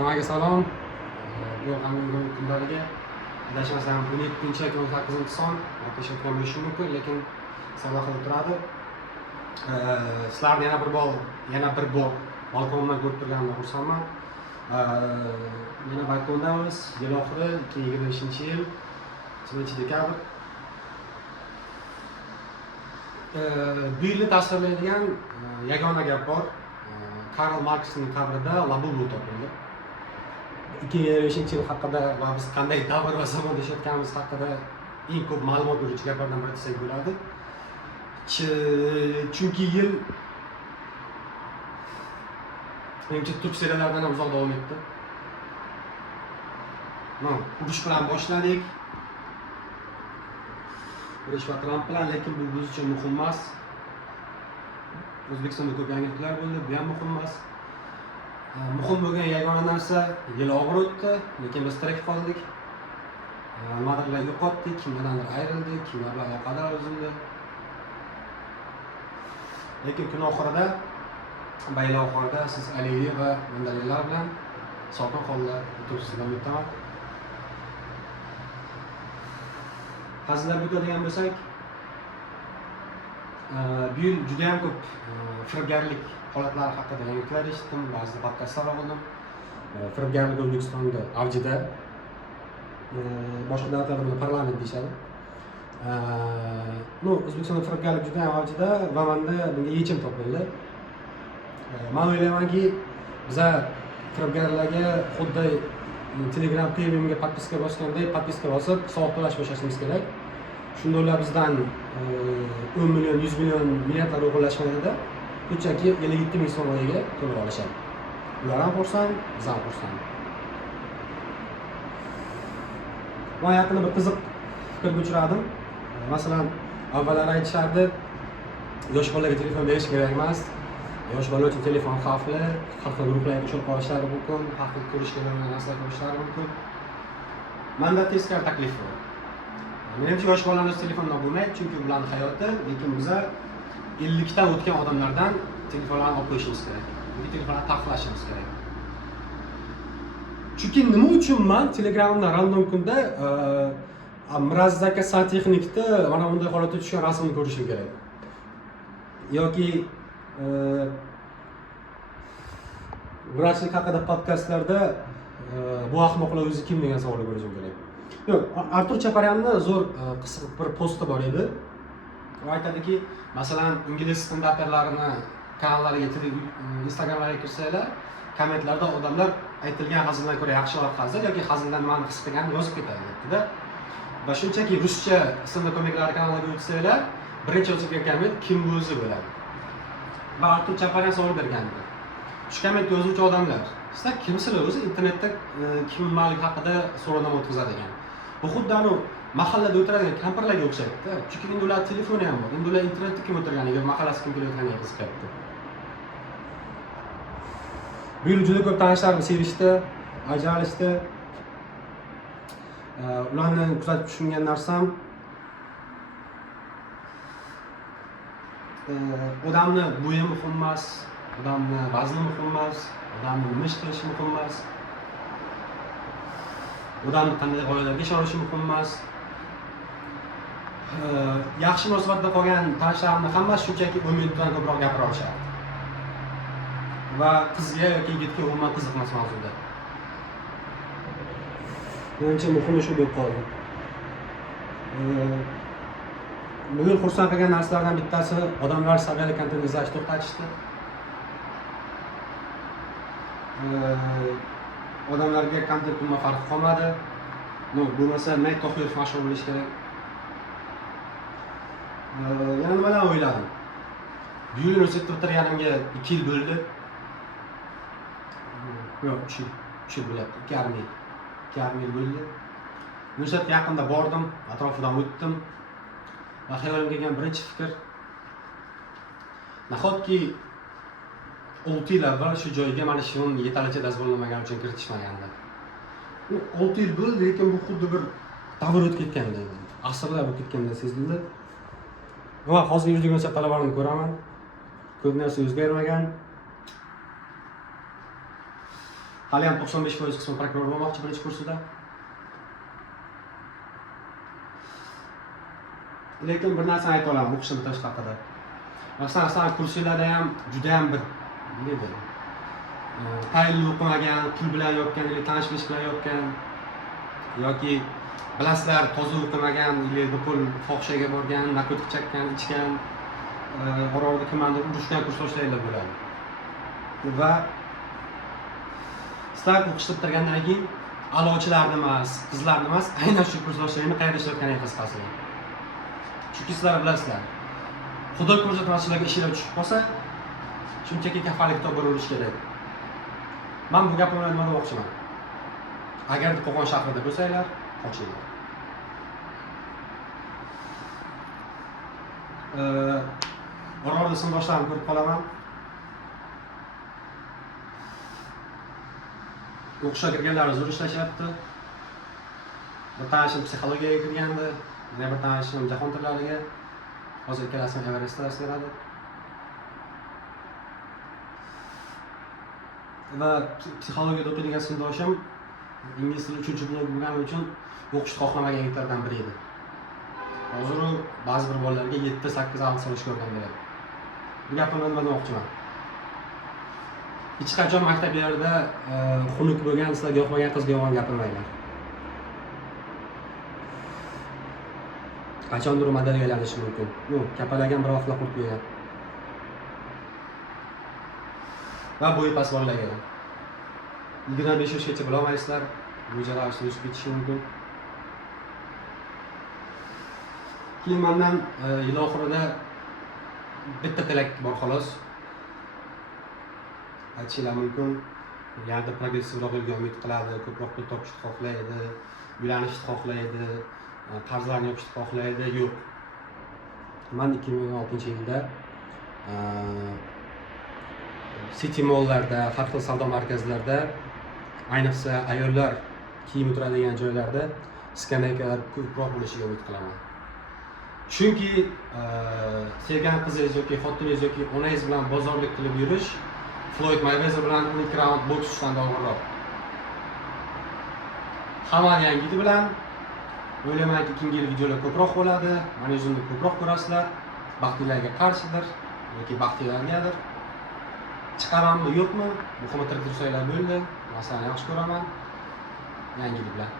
Hammaga salom. Bu hammaning kunlariga adashmasam 17 yoki 18 son o'tishayotgan bo'lishi mumkin, lekin savdo qilib turadi. Sizlarni yana bir bor balkondan ko'rib turganimdan xursandman. Yana balkondamiz. Yil oxiri 2025-yil 10-dekabr. Bu yilni tasvirlaydigan yagona gap bor. Karl Marksning qabrida Labubu topildi. 2025-yil haqida va biz qanday davr va zamonda yashayotganimiz haqida eng ko'p ma'lumot beruvchi gaplardan biri desak bo'ladi. Chunki yil menimcha turk seriallaridan ham uzoq davom etdi. Urush bilan boshladik. Urush va Tramp bilan, lekin bu biz uchun muhim emas. O'zbekistonda ko'p yangiliklar bo'ldi, bu ham muhim emas. Muhim bo'lgan yagona narsa yil og'ir o'tdi, lekin biz tirik qoldik. Nimadirlar yo'qotdik, kimlardandir ayrildik, kimlar bilan aloqalar uzildi. Lekin kun oxirida, bayram oxirida siz Aliyev va Mandalilar bilan sokin holda o'tirishingizdan umiddaman. Hazillarga o'tadigan bo'lsak, bu yil juda ham ko'p firibgarlik holatlari haqida yangiliklar eshitdim, ba'zi podkastlar oldim. Firibgarlik O'zbekistonda avjida. Boshqa davlatlarda buni parlament deyishadi. O'zbekistonda firibgarlik juda ham avjida va menda bunga yechim topildi. Men o'ylaymanki, biz firibgarlarga xuddi Telegram Premiumga podpiska bosganday podpiska bosib, soliq to'lash boshlashimiz kerak. Shunda ular bizdan 10 million, 100 million milliardlar o'g'irlashganida shunchaki 57 ming so'm oyiga to'lab olishadi. Ular ham xursand, biz ham xursand. Men yaqinda bir qiziq fikrga uchradim. Masalan, avvallar aytishardi, yosh bolaga telefon berish kerak emas. Yosh bola uchun telefon xavfli, har xil guruhlarga qo'shilib qolishlari mumkin, har xil ko'rishga bo'lgan narsalar ko'rishlari mumkin. Menda teskari taklif bor. Menimcha yosh bolalar telefondan bo'lmaydi, chunki ularning hayoti, lekin biz 50 dan o'tgan odamlardan telefonlarni olib qo'yishimiz kerak. Bu telefonlarni taqiqlashimiz kerak. Chunki nima uchun men Telegramda random kunda Miraz aka santexnikda mana bunday holatga tushgan rasmni ko'rishim kerak. Yoki vrachlik haqida podkastlarda bu ahmoqlar o'zi kim degan savolga berishim kerak. Yo'q, Artur Chaparyanning zo'r qisqa bir posti bor edi. U aytadiki, masalan, ingliz stand-upperlarini kanallariga, Instagramlarga kirsanglar, kommentlarda odamlar aytilgan hazildan ko'ra yaxshiroq hazil yoki hazildan nimani his qilganini yozib ketadi dedi. Va shunchaki ruscha stand-up komiklar kanaliga o'tsanglar, birinchi yozilgan komment kim bu o'zi bo'ladi. Va Artur Chaparyan savol bergandi. Shu komment yozuvchi odamlar, sizlar kimsizlar o'zi internetda kim malik haqida so'rovnoma o'tkazadigan. Bu xuddi mahallada o'tiradigan kampirlarga o'xshaydi-da. Chunki endi ular telefoni ham bor. Endi ular internetda kim o'tirganiga, mahallasi kim kelayotganiga qiziqyapti. Bu yil juda ko'p tanishlarimiz sevishdi, ajralishdi. Ularni kuzatib tushungan narsam odamni bo'yi muhim emas, odamni vazni muhim emas, odamni nima ish qilishi muhim emas. Odamni qanday g'oyalarga ishonishi muhim emas. Yaxshi munosabatda qolgan tanishlarimning hammasi shunchaki 10 minutdan ko'proq gapira olishadi. Va qizga yoki yigitga umuman qiziqmas mavzuda. Menimcha muhimi shu bo'lib qoldi. Bu yil xursand qilgan narsalardan bittasi odamlar saviyali kontent izlashni to'xtatishdi. Odamlarga kontent umuman farqi qolmadi. Bo'lmasa Mayk Tohirov mashhur bo'lish kerak. Yana nimadan o'yladim? Bu yil universitetni bitirganimga 2 yil bo'ldi. Yo'q, 3 yil bo'ladi. 2,5 yil bo'ldi. Universitetga yaqinda bordim, atrofidan o'tdim. Va xayolimga kelgan birinchi fikr, nahotki 6 yil avval shu joyga mana shu yetarlicha dazmollamagan uchun kiritishmaganda. 6 yil bo'ldi, lekin bu xuddi bir davr o'tib ketgandek, asrlar o'tib ketgandek sezildi. Va hozir yuridik universitet talabalarini ko'raman. Ko'p narsa o'zgarmagan. hali ham 95% qismi prokuror bo'lmoqchi birinchi kursida. Lekin bir narsani ayta olaman o'qishni bitirish haqida. Masalan, kurslarda ham juda ham bir nima deydi? Tayinli o'qimagan, pul bilan yopgan, yoki tanish-bilish bilan yopgan yoki bilasizlar, toza o'qimagan, nuqul fohishaga borgan, narkotik chekkan, ichgan, orolda kimlardir urushgan kursdoshlarlar bo'ladi. Va sizlar o'qishni bitirgandan keyin a'lochilarni emas, qizlarni emas, aynan shu kursdoshlaringni qayerda ishlayotganini qiziqasizlar. Chunki sizlar bilasizlar, Xudo ko'rsatmaslarga ishlar tushib qolsa, shunchaki kafalik kitob bo'lish kerak. Men bu gapimni nima demoqchiman? Agar Qo'qon shahrida bo'lsanglar, qochinglar. Orolda sinfdoshlarimni ko'rib qolaman. O'qishga kirganlar zo'r ishlashyapti. Bir tanishim psixologiyaga kirgandi, yana bir tanishim jahon tillariga. Hozir ikkalasini Everestda dars beradi. Va psixologiyada o'qiydigan sinfdoshim ingliz tili 3-yil bo'lgani uchun o'qishni xohlamagan yigitlardan biri edi. Hozir u ba'zi bir bolalarga 7-8 avt solish ko'rgan bo'ladi. Bu gapimni nima demoqchiman? Hech qachon maktablarda xunuk bo'lgan, sizlarga yoqmagan qizga yomon gapirmanglar. Qachondir modelga aylanishi mumkin. Yo'q, kapalagan bir vaqtlar qurib qo'ygan. Va bo'yi past bolalarga 25 yoshgacha bila olmaysizlar, mo'ljallarni o'sib ketishi mumkin. Keyin mendan yil oxirida bitta tilak bor xolos. Aytishlar mumkin, yanada progressivroq yo'lga umid qiladi, ko'proq pul topishni xohlaydi, uylanishni xohlaydi, qarzlarni yopishni xohlaydi. Yo'q. Men 2016-yilda City Mall'larda, har xil savdo markazlarida, ayniqsa ayollar kiyim o'tiradigan joylarda skaneykalar ko'proq bo'lishiga umid qilaman. Chunki sevgan qizingiz yoki xotiningiz yoki onangiz bilan bozorlik qilib yurish Floyd Mayweather bilan 12 raund boks uchdan og'irroq. Hamma yangidi bilan o'ylaymanki keyingi yil videolar ko'proq bo'ladi, mana o'zimni ko'proq ko'rasizlar. Baxtinglarga qarshidir yoki baxtinglargadir. Chiqamanmi yo'qmi? Muhimi tirik tursanglar bo'ldi. Masalani yaxshi ko'raman. Yangi yil bilan